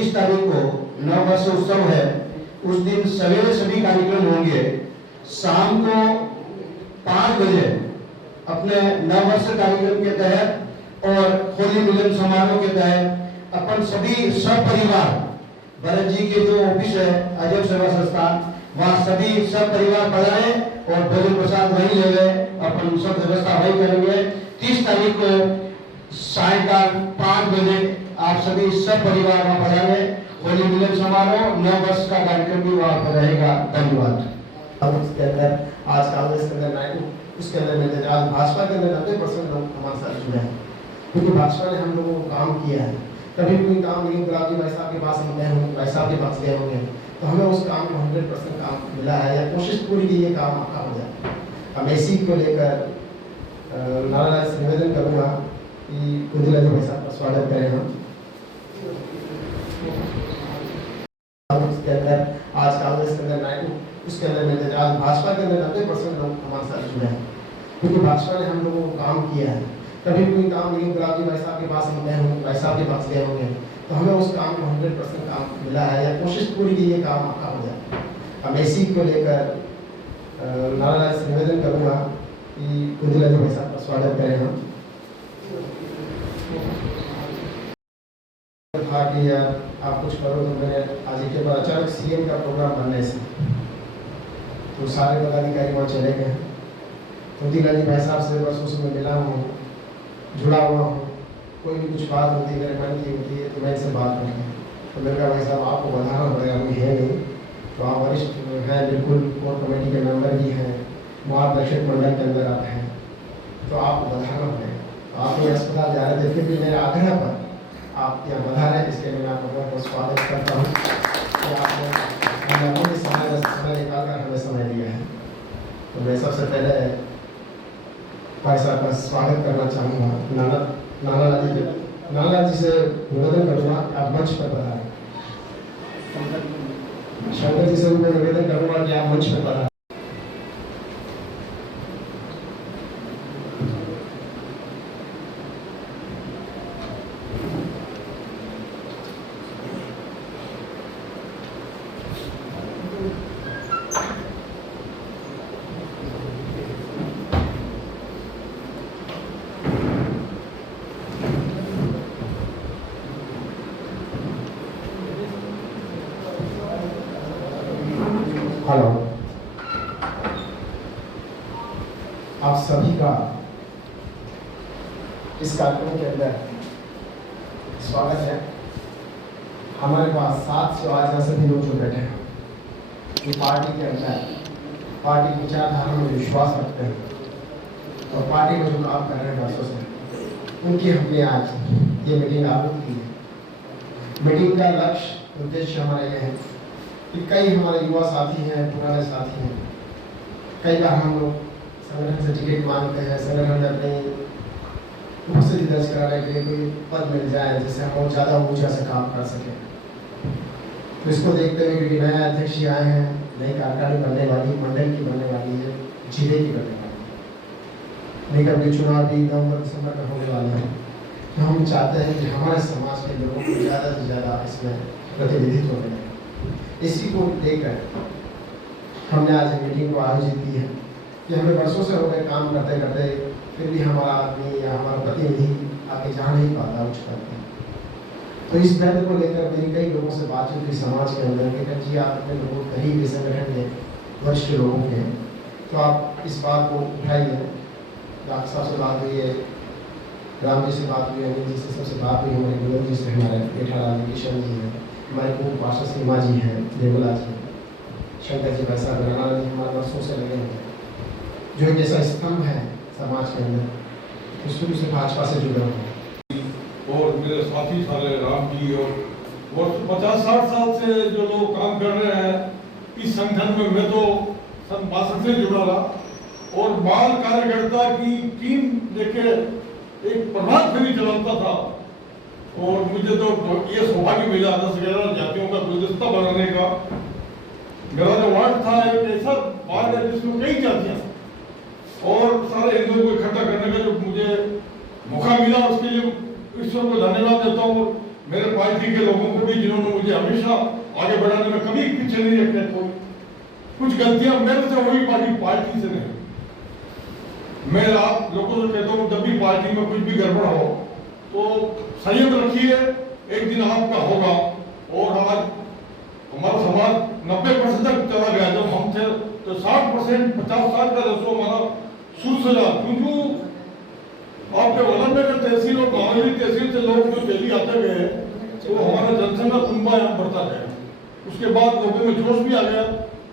30 तारीख को नव वर्ष उत्सव है। उस दिन सवेरे सभी कार्यक्रम होंगे। शाम को 5 बजे अपने नव वर्ष कार्यक्रम के तहत और होली मिलन समारोह के तहत अपन सभी सपरिवार भरत जी के जो ऑफिस है अजब सेवा संस्थान, वहाँ सभी सब परिवार पधारे और भोजन प्रसाद वहीं ले गए। अपन सब व्यवस्था वही करेंगे। 30 तारीख को सायकाल 5 बजे आप सभी सब परिवार वहाँ पधारे। होली मिलन समारोह, नव वर्ष का कार्यक्रम भी वहाँ पर रहेगा। धन्यवाद। उसके अंदर आज कांग्रेस के अंदर 90, उसके अंदर मिलते आज भाजपा के अंदर 90% लोग हमारे साथ जुड़े हैं, क्योंकि भाजपा ने हम लोगों को काम किया है। कभी कोई काम नहीं, गुलाब जी भाई साहब के पास हम गए होंगे, भाई साहब के पास गए होंगे, तो हमें उस काम में 100% काम मिला है या कोशिश पूरी की ये काम आपका हो जाए। अब इसी को लेकर नारायण से निवेदन करूँगा कि कुंदला जी भाई साहब का स्वागत करें हम। उसके अंदर आज कांग्रेस के अंदर 90, उसके अंदर मिलते आज भाजपा के अंदर 90% लोग हमारे साथ जुड़े हैं, क्योंकि भाजपा ने हम लोगों को काम किया है। कभी कोई काम नहीं, गुलाब जी भाई साहब के पास हम गए होंगे, भाई साहब के पास गए होंगे, तो हमें उस काम में 100% काम मिला है या कोशिश पूरी की ये काम आपका हो जाए। अब इसी को लेकर नारायण से निवेदन करूँगा कि कुंदला जी भाई साहब का स्वागत करें हम। था कि यार आप कुछ करो, तो मैंने आज के बाद अचानक सीएम का प्रोग्राम बनने से तो सारे पदाधिकारी वहाँ चले गए। कुंदला जी भाई साहब से वर्षों से मैं मिला हूँ, जुड़ा हुआ हूँ। कोई भी कुछ बात होती है, मेरे मन की होती है, तो मैं इनसे बात करती हूँ। तो मेरे कहा भाई साहब आपको बढ़ाना पड़ेगा, अभी है नहीं, तो आप वरिष्ठ हैं, बिल्कुल कोर कमेटी के मेंबर भी हैं, महादर्शक मंडल के अंदर आप हैं, तो आपको बढ़ाना पड़ेगा। तो आप ये अस्पताल जा रहे थे, फिर भी मेरे आग्रह पर आप यहाँ बधा रहे, इसके लिए मैं आपका बहुत बहुत स्वागत करता हूँ कि आपने अपने समय निकाल कर हमें समय दिया है। तो मैं सबसे पहले भाई साहब का स्वागत करना चाहूँगा। नाना जी से निवेदन करूँगा आप मंच पर पधारें। शंकर जी से मैं निवेदन करूँगा कि आप मंच पर पधारें। हेलो, आप सभी का इस कार्यक्रम के अंदर स्वागत है। हमारे पास 7 से आज सभी लोग जो बैठे हैं, जो पार्टी के अंदर पार्टी की विचारधारा में विश्वास रखते हैं और पार्टी में जो काम कर रहे हैं वर्षों से, उनकी हमने आज ये मीटिंग आहूत की है। मीटिंग का लक्ष्य उद्देश्य हमारा यह है कि कई हमारे युवा साथी हैं, पुराने साथी हैं, कई बार हम लोग संगठन से टिकट मांगते हैं, संगठन में अपनी उपस्थिति दर्ज कराने के लिए कोई पद मिल जाए जिससे हम और ज़्यादा ऊर्जा से काम कर सकें। तो इसको देखते हुए क्योंकि नए अध्यक्ष ही आए हैं, नई कार्यकारिणी बनने वाली, मंडल की बनने वाली है, जिले की बनने वाली है, निगम के चुनाव भी नवंबर दिसंबर में होने वाले हैं। तो हम चाहते हैं कि हमारे समाज के लोगों को ज़्यादा से ज़्यादा इसमें प्रतिनिधित्व मिले। इसी को लेकर हमने आज मीटिंग को आयोजित की है कि हमें वर्षों से हो गए काम करते करते, फिर भी हमारा आदमी या हमारा प्रतिनिधि आगे जा नहीं पाता उच्च करते। तो इस दर्द को लेकर मेरी कई लोगों से बातचीत हुई समाज के अंदर कि जी आप अपने लोगों करीब संगठन के वरिष्ठ लोगों के, तो आप इस बात को उठाइए। डॉक्टर साहब से बात हुई है, राम जी से बात हुई है, अनिल जी से सबसे बात हुई, हमारे गुरु जी से, हमारे जेठालाल किशन जी हैं, हमारे पूर्व पार्षद सीमा जी हैं, देवला जी, शंकर जी भाई साहब, नारायण जी हमारे वर्षों से लगे हैं, जो एक ऐसा स्तंभ है समाज के अंदर, तो शुरू से भाजपा से जुड़े हुए हैं। और मेरे साथी सारे राम जी और 50-60 साल से जो लोग काम कर रहे हैं इस संगठन में, मैं तो सन 62 से जुड़ा रहा और बाल कार्यकर्ता की टीम लेके एक प्रभात फेरी चलाता था। और मुझे तो ये सौभाग्य मिला 10-11 जातियों का गुलदस्ता बनाने का। मेरा जो वार्ड था एक ऐसा वार्ड है जिसमें कई जातियां और सारे हिंदुओं को इकट्ठा करने का जो मुझे मौका मिला, उसके लिए ईश्वर को धन्यवाद देता हूँ। मेरे पार्टी के लोगों को भी, जिन्होंने मुझे हमेशा आगे बढ़ाने में कभी पीछे नहीं रखे। कोई कुछ गलतियां मेरे से हुई, पार्टी से नहीं। मैं आप लोगों से कहता हूँ, जब भी पार्टी में कुछ भी गड़बड़ हो तो संयम रखिए, एक दिन आपका होगा। और आज हमारा समाज 90% तक चला गया। जब हम थे तो 60%, 50 साल का रसो हमारा शुरू से रहा, क्योंकि आपके वलनगर तहसील और महानगरी तहसील से लोग जो दिल्ली आते गए तो हमारा जनसंख्या कुंभा यहाँ बढ़ता गया। उसके बाद लोगों में जोश भी आ गया।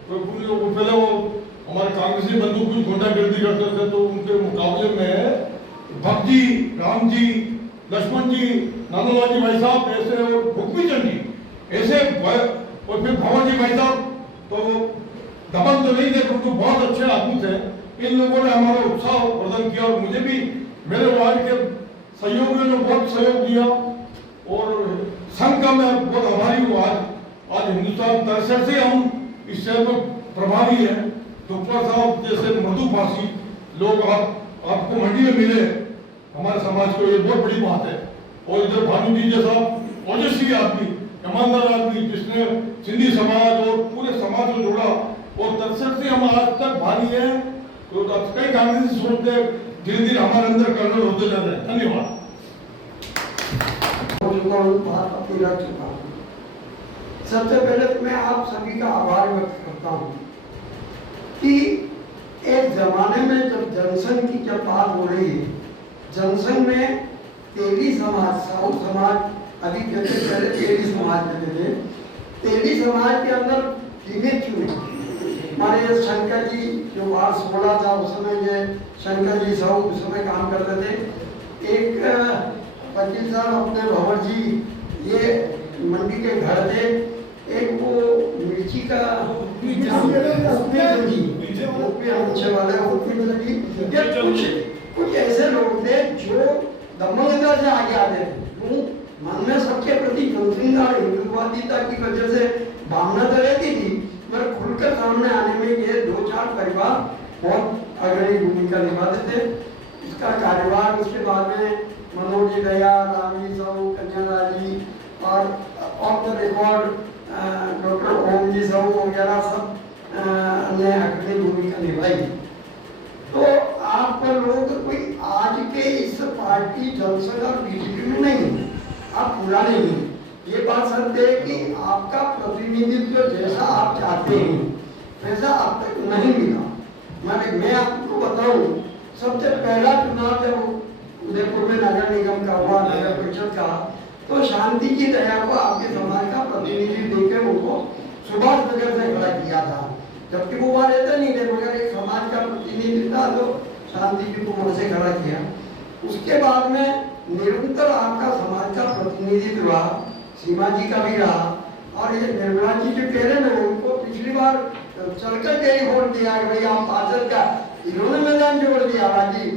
तो कुछ लोग पहले वो हमारे कांग्रेसी बंधु कुछ गुंडागर्दी करते थे, तो उनके मुकाबले में भक्त जी, राम जी, लक्ष्मण जी, नानोलाल भाई साहब ऐसे, और भुकमी चंद जी ऐसे, और फिर भवन जी भाई साहब, तो दबंग तो नहीं थे, परंतु बहुत अच्छे आदमी थे। इन लोगों ने हमारा उत्साह प्रदान किया और मुझे भी मेरे वार्ड के सहयोगियों ने बहुत सहयोग दिया। और संघ का मैं बहुत आभारी हूँ। आज हिंदुस्तान 63 से हम इस शहर में प्रभारी है। दुप्पा साहब जैसे मृदुभाषी लोग आपको मंडी में मिले, हमारे समाज को ये बहुत बड़ी बात है। और इधर भानु जी जैसा ओजस्वी आदमी, ईमानदार आदमी, जिसने सिंधी समाज और पूरे समाज को जोड़ा, और 63 से हम आज तक भारी है। तो कई कांग्रेसी सोचते धीरे धीरे हमारे अंदर कर्नल होते जा रहे हैं। धन्यवाद। सबसे पहले तो मैं आप सभी का आभार व्यक्त करता हूँ कि एक जमाने में जब जनसंघ की जब बात हो रही है, जनसंघ में तेली समाज, साहू समाज, अभी जैसे पहले तेली समाज लेते थे, तेली समाज के अंदर गिने चुने हमारे शंकर जी जो वार्ड 16 था उस समय, ये शंकर जी साहू उस समय काम करते थे। एक वकील साहब अपने भंवर जी, ये मंडी के घर थे। एक वो मिर्ची का कुछ ऐसे लोग थे जो दमंगता से आगे आते थे। मन में सबके प्रति जनसंघ और हिंदुवादिता की वजह से भावना तो रहती थी, मगर खुलकर सामने आने में ये 2-4 परिवार बहुत अग्रणी भूमिका निभाते थे। इसका कार्यभार उसके बाद में मनोज जी दया, रामजी साहू, कन्यालाल जी और ऑफ द रिकॉर्ड डॉक्टर ओम जी साहू वगैरह सब ने अग्रणी भूमिका निभाई। तो आप लोग कोई आज के इस पार्टी जनसंघ और बीजेपी में नहीं, आप पुराने नहीं। ये बात सत्य है कि आपका प्रतिनिधित्व जैसा आप चाहते हैं वैसा अब तक नहीं मिला। मैं आपको बताऊं, सबसे पहला चुनाव जब उदयपुर में नगर निगम का हुआ, नगर परिषद का, तो शांति की दया को आपके समाज का प्रतिनिधि देकर उनको सुभाष नगर से खड़ा किया था, जबकि वो वहां रहते नहीं थे, मगर एक समाज का प्रतिनिधि था तो शांति जी को वहां से खड़ा किया। उसके बाद में निरंतर आपका समाज का प्रतिनिधित्व रहा, सीमा जी का भी रहा। और ये निर्मला जी जो कह रहे ना, उनको पिछली बार चलकर के ही वोट दिया भाई आप पार्षद का, इन्होंने मैदान जोड़ दिया बाजी,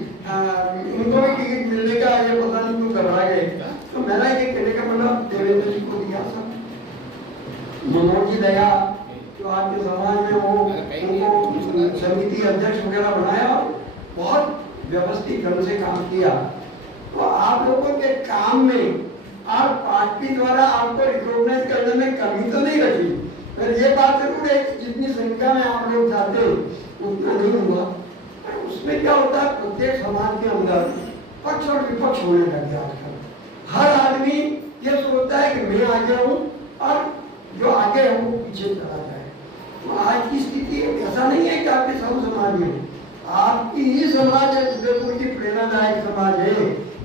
इनको भी टिकट मिलने का ये पता नहीं क्यों घबरा गए। तो मेरा ये कहने का मतलब देवेंद्र जी को दिया सब, मनोज जी दया जो आपके समाज में वो उनको समिति अध्यक्ष वगैरह बनाया, बहुत व्यवस्थित ढंग से काम किया। तो आप लोगों के काम में आप पार्टी द्वारा आपको रिकॉग्नाइज करने में कमी तो नहीं रखी, पर ये बात जरूर है कि जितनी संख्या में आप लोग चाहते हो उतना नहीं हुआ। उसमें क्या होता है, प्रत्येक समाज के अंदर पक्ष और विपक्ष होने लग गया आजकल। हर आदमी ये सोचता है कि मैं आगे हूँ और जो आगे है वो पीछे चला जाए। तो आज की स्थिति ऐसा नहीं है कि आपके सब समाज में, आपकी ही समाज है, उदयपुर की प्रेरणादायक समाज है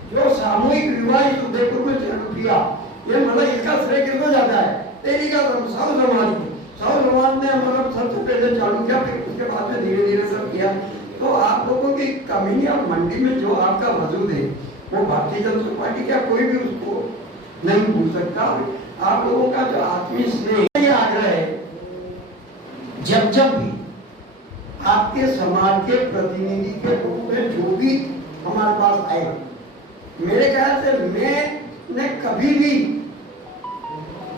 जो सामूहिक विवाह इस उदयपुर में चालू किया। ये मतलब इसका श्रेय किसको जाता है, तेरी का साहू समाज को। साहू समाज ने मतलब सबसे पहले चालू किया, फिर उसके बाद में धीरे धीरे सब किया। तो आप लोगों की कमी और मंडी में जो आपका वजूद है वो भारतीय जनता पार्टी का कोई भी उसको नहीं भूल सकता। आप लोगों का जो आत्मीय स्नेह, ये आग्रह है, जब जब भी आपके समाज के प्रतिनिधि के रूप में जो भी हमारे पास आए, मेरे ख्याल से मैंने कभी भी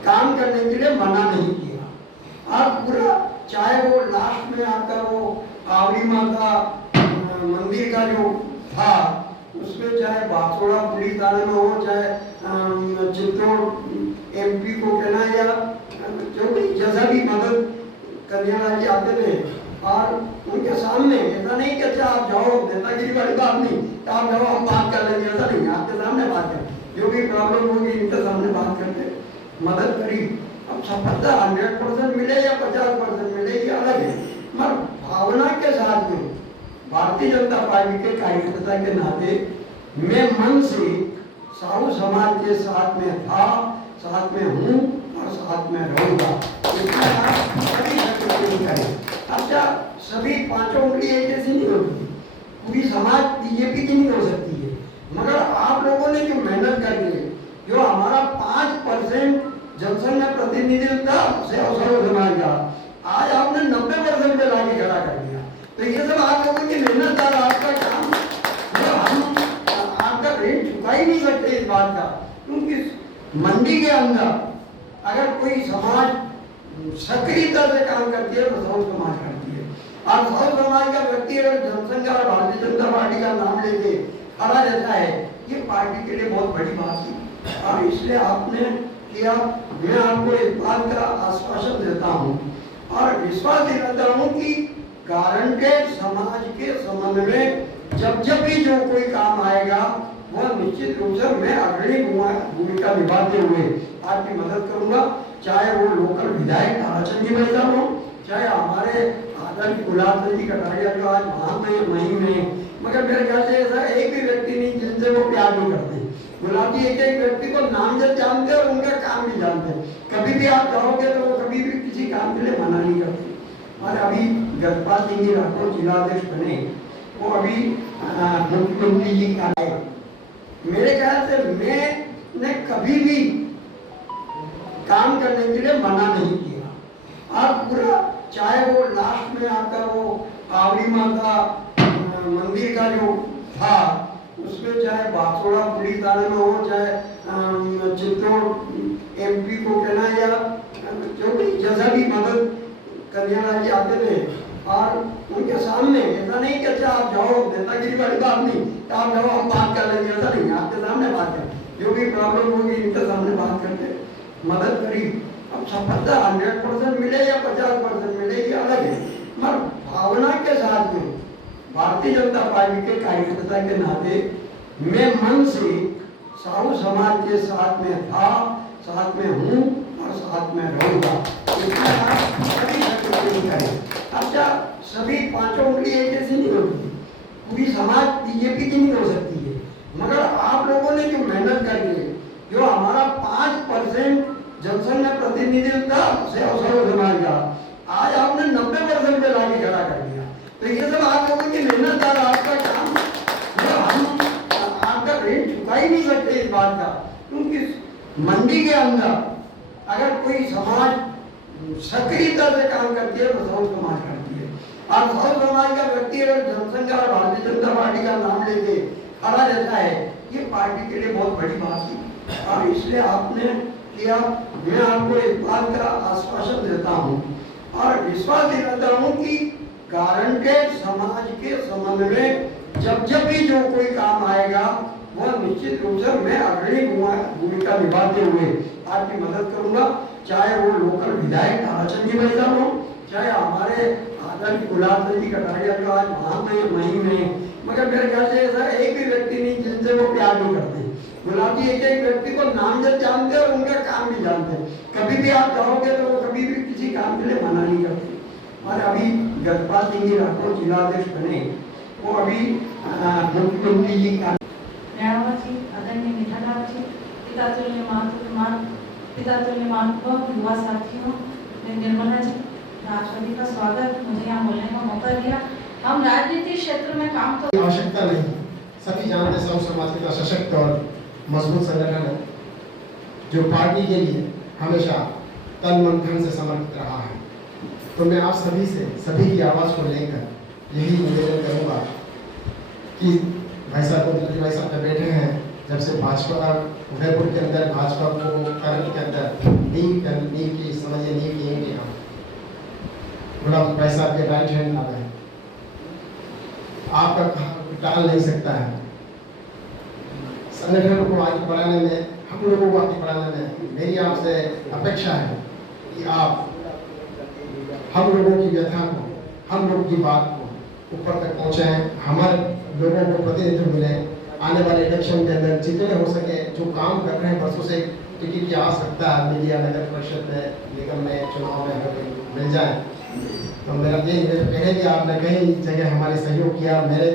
काम करने के लिए मना नहीं किया। आप पूरा, चाहे वो लास्ट में आपका वो आवड़ी माता मंदिर का जो था उसमें, चाहे बाथोड़ा पुलिस थाने में हो, चाहे चित्तौड़ एमपी को कहना या जो भी जैसा भी मदद करने वाले आते थे, और उनके सामने ऐसा नहीं कि अच्छा आप जाओ, नेतागिरी वाली बात नहीं, तो आप जाओ हम बात कर लेंगे, ऐसा नहीं, आपके सामने बात कर, जो भी प्रॉब्लम होगी इनके सामने बात करके मदद करी। अब सफलता 100% मिले या 50% मिले ये अलग है, मगर भावना के साथ में भारतीय जनता पार्टी के कार्यकर्ता के नाते मैं मन से साहू समाज के साथ में था, साथ में हूँ और साथ में रहूंगा। अच्छा, सभी पांचों उंगली एक जैसी नहीं होती, पूरी समाज बीजेपी की नहीं हो सकती है, मगर आप लोगों ने जो मेहनत करके जो हमारा 5% जनसंघ में प्रतिनिधित्व था साहू समाज का, आज आपने 90% पे लाके खड़ा कर दिया। तो ये सब आप लोगों की मेहनत और आपका काम, जो हम आपका ऋण चुका ही नहीं सकते इस बात का, क्योंकि मंडी के अंदर अगर कोई समाज सक्रियता से काम करती है तो साहू समाज करती है, और साहू समाज का व्यक्ति अगर जनसंघ और भारतीय जनता पार्टी का नाम लेके खड़ा रहता है, ये पार्टी के लिए बहुत बड़ी बात है। और इसलिए आपने किया, मैं आपको इस बात का आश्वासन देता हूँ और विश्वास दिलाता हूँ कि गारंटेड समाज के संबंध में जब भी जो कोई काम आएगा वह निश्चित रूप से मैं अग्रणी भूमिका निभाते हुए आपकी मदद करूंगा, चाहे वो लोकल विधायक ताराचंद जी भाई साहब हो, चाहे हमारे आदरणीय गुलाब जी कटारिया जो आज वहां में वहीं में, मगर मेरे ख्याल से ऐसा एक भी व्यक्ति नहीं जिनसे वो प्यार नहीं करते। गुलाब जी एक एक व्यक्ति को नामजद जानते हैं और उनका काम भी जानते हैं, कभी भी आप जाओगे तो वो कभी भी किसी काम के लिए मना नहीं करते। और अभी गजपाल सिंह जी राठौर जिलाध्यक्ष बने, वो अभी मुख्यमंत्री जी का है, मेरे ख्याल से मैंने कभी भी काम करने के लिए मना नहीं किया। आप पूरा, चाहे वो लास्ट में आपका वो आवड़ी माता मंदिर का जो था उसमें, चाहे बासोड़ा पुलिस थाने में हो, चाहे चित्तौड़ एमपी को कहना या जो भी जैसा भी मदद करने वाले आते थे, और उनके सामने ऐसा नहीं कि अच्छा आप जाओ, नेतागिरी वाली बात नहीं, तो आप जाओ हम बात कर लेंगे, ऐसा नहीं, आपके सामने बात कर, जो भी प्रॉब्लम होगी इनके सामने बात करके मदद करी। अब सफलता 100% मिले या 50% मिले ये अलग है, मगर भावना के साथ में भारतीय जनता पार्टी के कार्यकर्ता के नाते मैं मन से साहू समाज के साथ में था, साथ में हूँ और साथ में रहूंगा। अच्छा, सभी पांचों उंगली एक जैसी नहीं होती, पूरी समाज बीजेपी की नहीं हो सकती है, मगर आप लोगों ने जो मेहनत करके जो हमारा 5% जनसंघ में प्रतिनिधित्व था साहू समाज का, आज आपने 90% पे लाके खड़ा कर दिया। तो ये सब आप लोगों की मेहनत और आपका काम, जो हम आपका ऋण चुका ही नहीं सकते इस बात का, क्योंकि मंडी के अंदर अगर कोई समाज सक्रियता से काम करती है तो साहू समाज करती है, और साहू समाज का व्यक्ति अगर जनसंघ और भारतीय जनता पार्टी का नाम लेके खड़ा रहता है, ये पार्टी के लिए बहुत बड़ी बात है। और इसलिए आपने किया, मैं आपको इस बात का आश्वासन देता हूँ और विश्वास दिलाता हूँ कि गारंटेड समाज के संबंध में जब भी जो कोई काम आएगा वह निश्चित रूप से मैं अग्रणी भूमिका निभाते हुए आपकी मदद करूंगा, चाहे वो लोकल विधायक ताराचंद जी भाई साहब हो, चाहे हमारे आदरणीय गुलाब जी कटारिया जो आज वहां में वहीं में, मगर मेरे ख्याल से ऐसा एक भी व्यक्ति नहीं जिनसे वो प्यार नहीं करते। गुलाब जी एक एक व्यक्ति को नामजद जानते हैं और उनका काम भी जानते हैं, कभी भी आप जाओगे तो वो कभी भी किसी काम के लिए मना नहीं करते। और अभी गजपाल सिंह जी राठौर जिलाध्यक्ष बने, वो अभी मुख्यमंत्री जी का आदरणीय मिठालाल जी, पितातुल्य महानुभाव, युवा साथियों, निर्मला जी, आप सभी का स्वागत। मुझे यहाँ बोलने का मौका दिया। हम राजनीतिक क्षेत्र में काम तो आवश्यकता नहीं, सभी जानते साहू समाज कितना सशक्त और मजबूत संगठन है, जो पार्टी के लिए हमेशा तन मन धन से समर्पित रहा है। तो मैं आप सभी से, सभी की आवाज़ को लेकर यही निवेदन करूँगा कि भाई साहब भाई साहब पे बैठे हैं, जब से भाजपा उदयपुर के अंदर भाजपा को करने के अंदर नींव की समझिए नींव की हम गुलाब भाई साहब के राइट हैंड आ गए, आपका टाल नहीं सकता है। संगठन को आगे बढ़ाने में हम लोगों को आगे बढ़ाने में मेरी आपसे अपेक्षा है कि आप हम लोगों की व्यथा को, हम लोग की बात को ऊपर तक पहुंचाएं, हमारे लोगों को प्रतिनिधित्व मिले। आने वाले इलेक्शन के अंदर जितने हो सके जो काम कर रहे हैं वर्षों से टिकट की आवश्यकता आदमी या नगर परिषद में, निगम में, चुनाव में हमें मिल जाए। तो मेरा ये पहले भी आपने कई जगह हमारे सहयोग किया, मेरे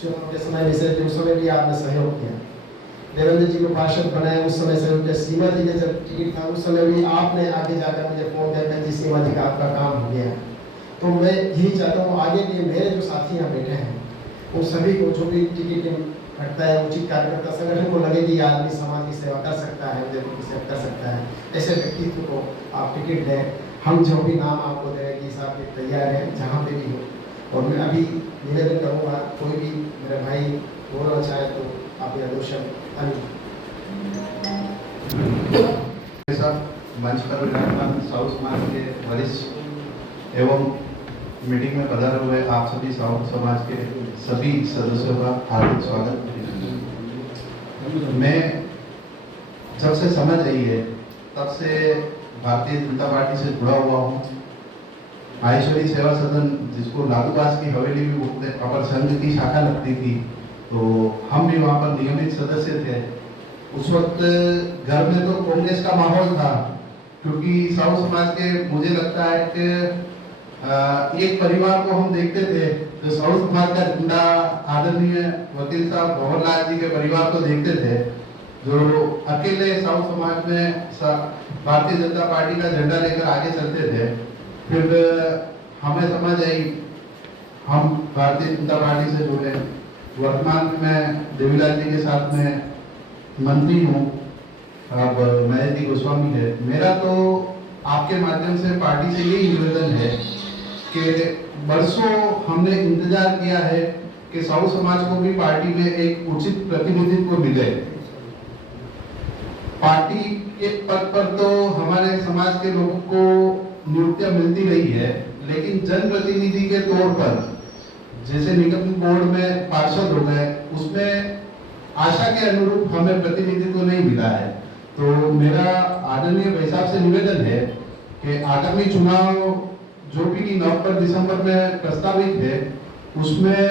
चुनाव के समय में से उस समय भी आपने सहयोग किया। देवेंद्र जी को पार्षद बनाया उस समय सहयोग किया, सीमा जी के जब टिकट था उस समय भी आपने आगे जाकर मुझे फोन किया कि सीमा जी का आपका काम हो गया। तो मैं यही चाहता हूँ आगे भी मेरे जो साथी यहाँ बैठे हैं उन सभी को जो भी टिकट घटता है, उचित कार्यकर्ता संगठन को लगे कि आदमी समाज की सेवा कर सकता है, मुझे की सेवा कर सकता है, ऐसे व्यक्तित्व को आप टिकट दें। हम जो भी नाम आपको दें कि साहब ये तैयार है जहाँ पे भी हो। और मैं अभी निवेदन करूँगा कोई भी मेरे भाई बोलना चाहे तो आप यह दोषम मंच पर विराजमान साउथ समाज के वरिष्ठ एवं मीटिंग में पधारे हुए आप सभी साउथ समाज के सभी सदस्यों का हार्दिक स्वागत। मैं जब से समझ रही है तब से भारतीय जनता पार्टी से जुड़ा हुआ हूँ। माहेश्वरी सेवा सदन जिसको लालूदास की हवेली भी बोलते हैं, वहाँ पर संघ की शाखा लगती थी, तो हम भी वहाँ पर नियमित सदस्य थे। उस वक्त घर में तो कांग्रेस का माहौल था, क्योंकि साउथ समाज के मुझे लगता है कि एक परिवार को हम देखते थे जो साउथ समाज का झंडा आदरणीय वकील साहब भंवरलाल जी के परिवार को देखते थे, जो अकेले साउथ समाज में भारतीय जनता पार्टी का झंडा लेकर आगे चलते थे। फिर हमें समझ आई, हम भारतीय जनता पार्टी से जुड़े। वर्तमान में मैं देवीलाल जी के साथ में मंत्री हूँ, अब महेश जी गोस्वामी है। मेरा तो आपके माध्यम से पार्टी से यही निवेदन है कि वर्षों हमने इंतजार किया है कि साउथ समाज को भी पार्टी में एक उचित प्रतिनिधित्व मिले। पार्टी के पद पर तो हमारे समाज के लोगों को नियुक्तियां मिलती रही है, लेकिन जनप्रतिनिधि के तौर पर जैसे निगम बोर्ड में पार्षद हो गए, उसमें आशा के अनुरूप हमें प्रतिनिधित्व नहीं मिला है। तो मेरा आदरणीय भाई साहब से निवेदन है कि आगामी चुनाव जो भी नवंबर दिसंबर में प्रस्तावित है, उसमें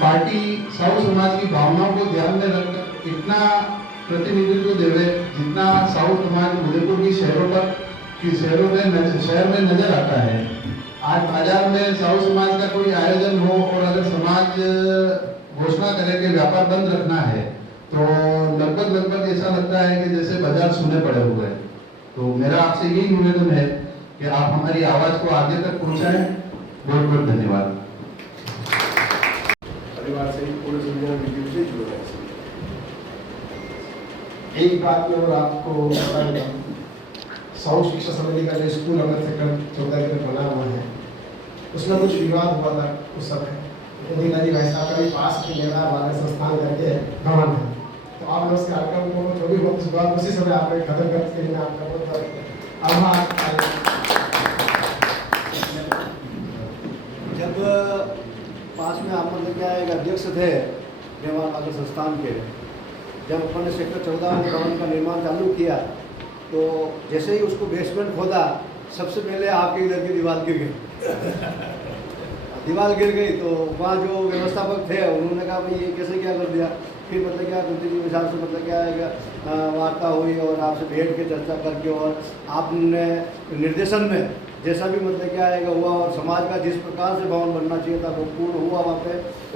पार्टी साउथ समाज की भावनाओं को ध्यान में रखकर इतना प्रतिनिधित्व देवे जितना साउथ समाज उदयपुर की शहर में नजर आता है। आज बाजार में साउथ समाज का कोई आयोजन हो और अगर समाज घोषणा करे कि व्यापार बंद रखना है, तो लगभग ऐसा लगता है कि जैसे बाजार सुने पड़े हुए हैं। तो मेरा आपसे यही निवेदन है कि आप हमारी आवाज को आगे तक पहुंचाएं। बहुत बहुत धन्यवाद। परिवार से ही पूरे दुनिया में जुड़े जुड़े एक बात में और आपको बता दूं, साउथ शिक्षा समिति का जो स्कूल अमर सेक्टर 14 में बना हुआ है, उसमें कुछ विवाद हुआ था उस समय। इंदिरा जी भाई साहब का भी पास के लेना वाले संस्थान करके भवन है, तो आप लोग उसके कार्यक्रम को थोड़ी बहुत बात उसी समय आपने खत्म करके लिए आपका बहुत आभार। जब पास में आप मतलब क्या एक अध्यक्ष थे निर्माण नगर संस्थान के, जब अपन ने सेक्टर 14 में भवन का निर्माण चालू किया, तो जैसे ही उसको बेसमेंट खोदा, सबसे पहले आपके इधर की दीवार गिर गई। दीवार गिर गई तो वहाँ जो व्यवस्थापक थे उन्होंने कहा भाई ये कैसे क्या कर दिया। फिर मतलब क्या कुंती जी विशाल से मतलब क्या है वार्ता हुई और आपसे बैठ के चर्चा करके और आपने निर्देशन में जैसा भी मतलब क्या आएगा हुआ और समाज का जिस प्रकार से भवन बनना चाहिए था वो पूर्ण हुआ वहाँ पे,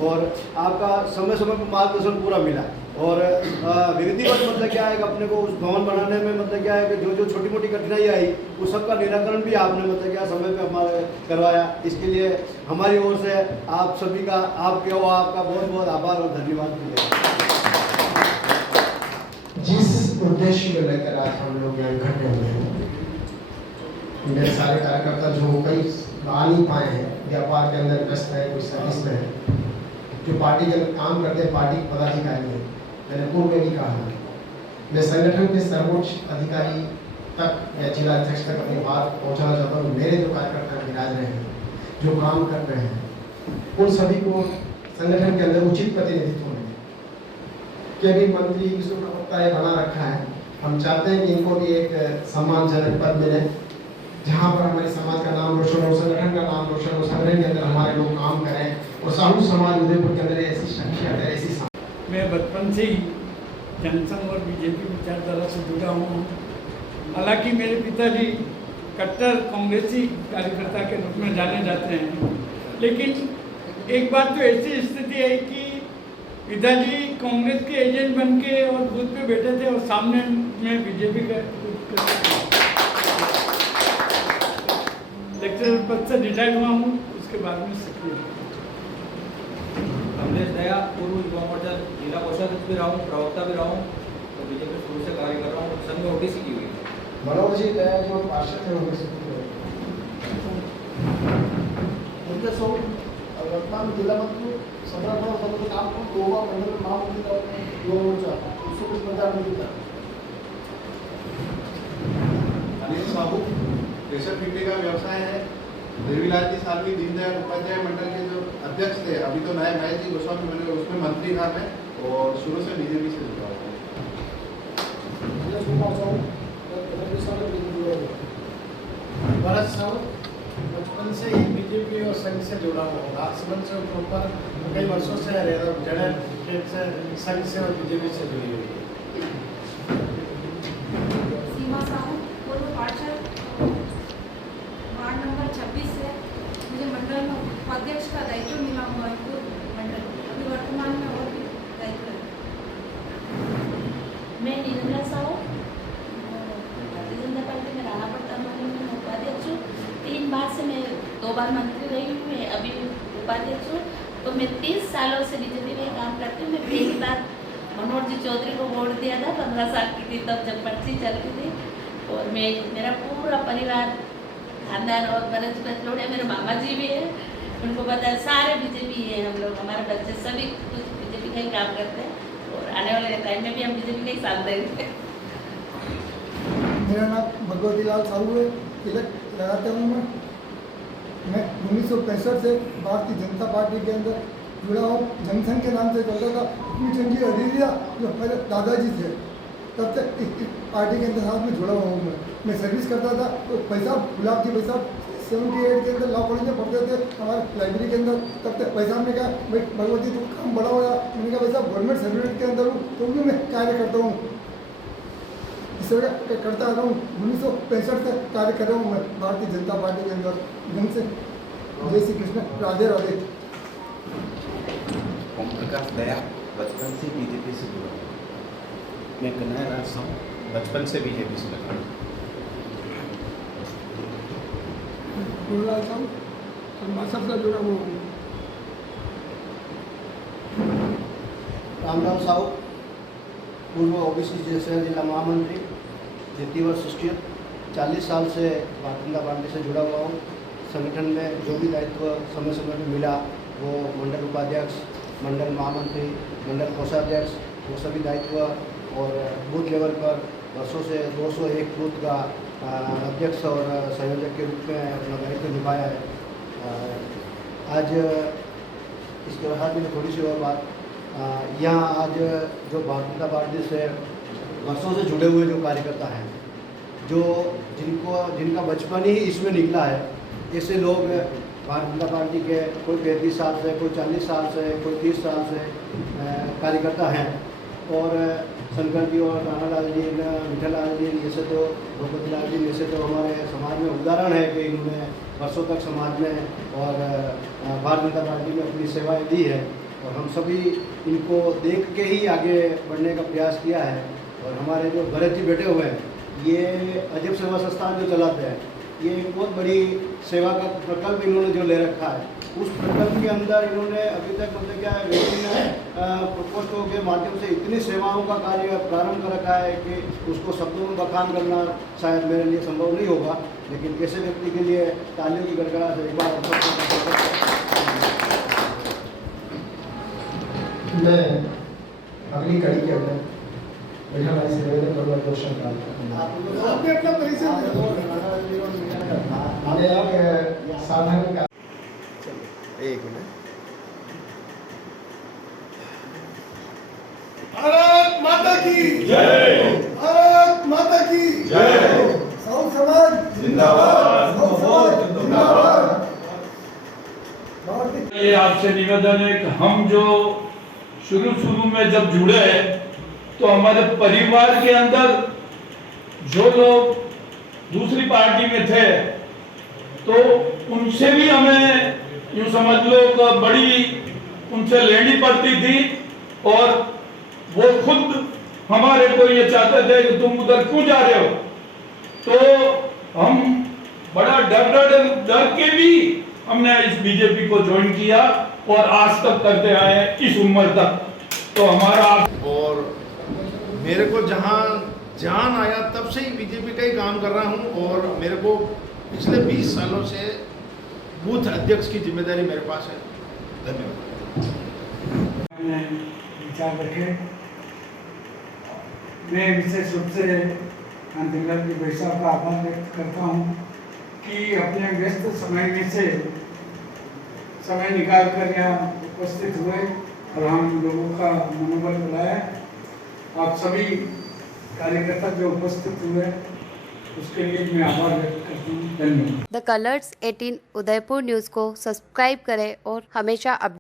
और आपका समय समय पर मार्गदर्शन पूरा मिला। और विधिवत मतलब क्या है अपने को उस भवन बनाने में मतलब क्या है कि जो जो छोटी मोटी कठिनाई आई उस सब का निराकरण भी आपने मतलब क्या समय पे हमारे करवाया। इसके लिए हमारी ओर से आप सभी का आपका बहुत बहुत आभार और धन्यवाद। जिस उद्देश्य को लेकर आज हम लोग यहाँ इकट्ठे हुए हैं, मेरे सारे कार्यकर्ता जो कई आ नहीं पाए हैं, व्यापार के अंदर व्यस्त है, कोई सर्विस में है, जो पार्टी के काम करते हैं, पार्टी के पदाधिकारी हैं। मैंने पूर्व में भी कहा, मैं संगठन के सर्वोच्च अधिकारी तक या जिला अध्यक्ष तक अपनी बात पहुंचाना चाहता हूँ। मेरे जो कार्यकर्ता विराज रहे हैं, जो काम कर रहे हैं, उन सभी को संगठन के अंदर उचित प्रतिनिधित्व मिले। कैबिनेट मंत्री विष्णु प्रवक्ता ये बना रखा है। हम चाहते हैं कि इनको भी एक सम्मानजनक पद मिले, जहाँ पर हमारे समाज का नाम रोशन हो, संगठन का नाम रोशन हो, संगठन के अंदर हमारे लोग काम करें और साहू समाज उदयपुर के अंदर ऐसी शख्सियत है, ऐसी मैं बचपन से ही जनसंघ और बीजेपी विचारधारा से जुड़ा हूँ। हालांकि मेरे पिताजी कट्टर कांग्रेसी कार्यकर्ता के रूप में जाने जाते हैं, लेकिन एक बात तो ऐसी स्थिति है कि पिताजी कांग्रेस के एजेंट बन के और बूथ पे बैठे थे और सामने में बीजेपी का लेक्चरर पद से रिटायर्ड हुआ हूँ, उसके बाद में सक्रिय। कमलेश दया, पूर्व युवा मोर्चा जिला कोषाध्यक्ष भी रहा हूँ, प्रवक्ता भी रहा हूँ, तो बीजेपी शुरू से कार्य कर रहा हूँ। संघ में ओबीसी की हुई मनोज जी दया जो पार्षद है उनके उनके सो वर्तमान जिला मंत्री संरक्षण और संबंध काम को गोवा मंडल में महामंत्री का युवा मोर्चा उसको कुछ प्रचार नहीं किया। अनिल साहू प्रेशर फीडे का व्यवसाय है। देवीलाल जी सालवी दीनदयाल उपाध्याय मंडल के जो अध्यक्ष थे, अभी तो नए महेश जी गोस्वामी बने, उसमें मंत्री था मैं और शुरू से बीजेपी से जुड़ा हुआ हूँ। भरत साहू बचपन से ही बीजेपी और संघ से जुड़ा हुआ हूँ। राजसमंद से ऊपर कई वर्षों से रह रहा हूँ। जड़े खेत से संघ से और बीजेपी से जुड़ी हुई है। सीमा साहू, पूर्व पार्षद, वार्ड नंबर 26 से मुझे मंडल में उपाध्यक्ष का दायित्व मिला हुआ है। पूर्व मंडल अभी वर्तमान में और भी दायित्व है। मैं निर्मला साहू, भारतीय जनता पार्टी में राणा प्रताप मंडल में उपाध्यक्ष हूँ। 3 बार से मैं 2 बार मंत्री रही हूँ, मैं अभी उपाध्यक्ष हूँ। तो मैं 30 सालों से बीजेपी में काम करती हूँ। मैं पहली बार मनोहर जी चौधरी को वोट दिया था, 15 साल की थी तब, जब पर्ची चल रही थी। और मेरा पूरा परिवार, खानदान और बरस बचलोड़े मेरे मामा जी भी है, उनको पता है, सारे बीजेपी है हम लोग, हमारे बच्चे सभी कुछ बीजेपी का ही काम करते हैं और आने वाले टाइम में भी हम बीजेपी का ही साथ देंगे। मेरा नाम भगवती लाल साहू है, तिलक लगाता हूँ मैं 1965 से भारतीय जनता पार्टी के अंदर जुड़ा हूँ। जनसंघ के नाम से चलता था। हुक्मीचंद जी अधीरिया जो मेरे दादाजी थे, तब तक इस पार्टी के अंदर साथ में जुड़ा हुआ हूँ मैं सर्विस करता था। तो पैसा गुलाब जी पैसा 78 के अंदर लॉ कॉलेज में पढ़ते थे हमारे लाइब्रेरी के अंदर। तब तक पैसा हमने कहा भाई भगवती तो काम बड़ा होया, मैंने कहा पैसा गवर्नमेंट सर्टिफिकेट के अंदर हूँ तो भी मैं कार्य करता हूँ, इस तरह करता रहा हूँ। 1965 से कार्य कर रहा हूँ मैं भारतीय जनता पार्टी के अंदर ढंग से। जय श्री कृष्ण, राधे राधे। ओम प्रकाश दया, बचपन से बीजेपी से जुड़ा हूँ। मैं कन्हैया राज साहू, बचपन से बीजेपी से लगा हूँ। गुरुलाल साहू, संभाषण से जुड़ा हुआ हूँ। रामराव साहू, पूर्व ओबीसी शहर जिला महामंत्री, द्वितीय वर्ष शिष्य, 40 साल से भारतीय जनता पार्टी से जुड़ा हुआ हूँ। संगठन में जो भी दायित्व समय समय पर मिला, वो मंडल उपाध्यक्ष, मंडल महामंत्री, मंडल कोषाध्यक्ष, वो सभी दायित्व, और बूथ लेवल पर वर्षों से 201 बूथ का अध्यक्ष और संयोजक के रूप में अपना दायित्व निभाया है। आज इसके बाद में थोड़ी सी और बात, यहाँ आज जो भारतीय जनता पार्टी से वर्षों से जुड़े हुए जो कार्यकर्ता हैं, जो जिनका बचपन ही इसमें निकला है, ऐसे लोग भारतीय जनता पार्टी के कोई 35 साल से, कोई 40 साल से, कोई 30 साल से कार्यकर्ता हैं। और शंकर जी और राणालाल जी, मिठालाल जी जैसे तो, भगवती लाल जी जैसे तो हमारे समाज में उदाहरण है कि इन्होंने वर्षों तक समाज में और भारतीय जनता पार्टी में अपनी सेवाएं दी है। और हम सभी इनको देख के ही आगे बढ़ने का प्रयास किया है। और हमारे जो भरत जी बैठे हुए हैं, ये अजब सेवा संस्थान जो चलाते हैं, ये एक बहुत बड़ी सेवा का प्रकल्प इन्होंने जो ले रखा है, उस प्रकल्प के अंदर इन्होंने अभी तक मतलब क्या है, विभिन्न प्रकोष्ठों के माध्यम से इतनी सेवाओं का कार्य प्रारंभ कर रखा है कि उसको शब्दों में बखान करना शायद मेरे लिए संभव नहीं होगा। लेकिन ऐसे व्यक्ति के लिए तालियों की गड़गड़ाहट से एक बार मैं अगली कड़ी के अंदर बैठा भाई से निवेदन करूँगा क्वेश्चन का आपने अपना परिचय साधारण का एक मिनट। भारत की जय। भारत माता की जय। साहू समाज जिंदाबाद। साहू समाज जिंदाबाद। ये आपसे निवेदन है कि हम जो शुरू में जब जुड़े तो हमारे परिवार के अंदर जो लोग दूसरी पार्टी में थे तो उनसे भी हमें यूं समझ लो कि बड़ी उनसे लेनी पड़ती थी और वो खुद हमारे को ये चाहते थे कि तुम उधर क्यों जा रहे हो, तो हम बड़ा डर के भी हमने इस बीजेपी को ज्वाइन किया और आज तक करते आए इस उम्र तक। तो हमारा और मेरे को जहाँ जान आया तब से ही बीजेपी का ही काम कर रहा हूँ और मेरे को पिछले 20 सालों से बूथ अध्यक्ष की जिम्मेदारी मेरे पास है। धन्यवाद। मैंने विचार रखे, मैं विशेष रूप से कांतिलाल जी भाई साहब का आभार व्यक्त करता हूँ कि अपने व्यस्त समय में से समय निकाल कर यहाँ उपस्थित हुए और हम लोगों का मनोबल बढ़ाया। आप सभी कार्यकर्ता जो उपस्थित हुए उसके लिए मैं आभार व्यक्त करता हूँ। धन्यवाद। द कलर्स 18 उदयपुर न्यूज़ को सब्सक्राइब करें और हमेशा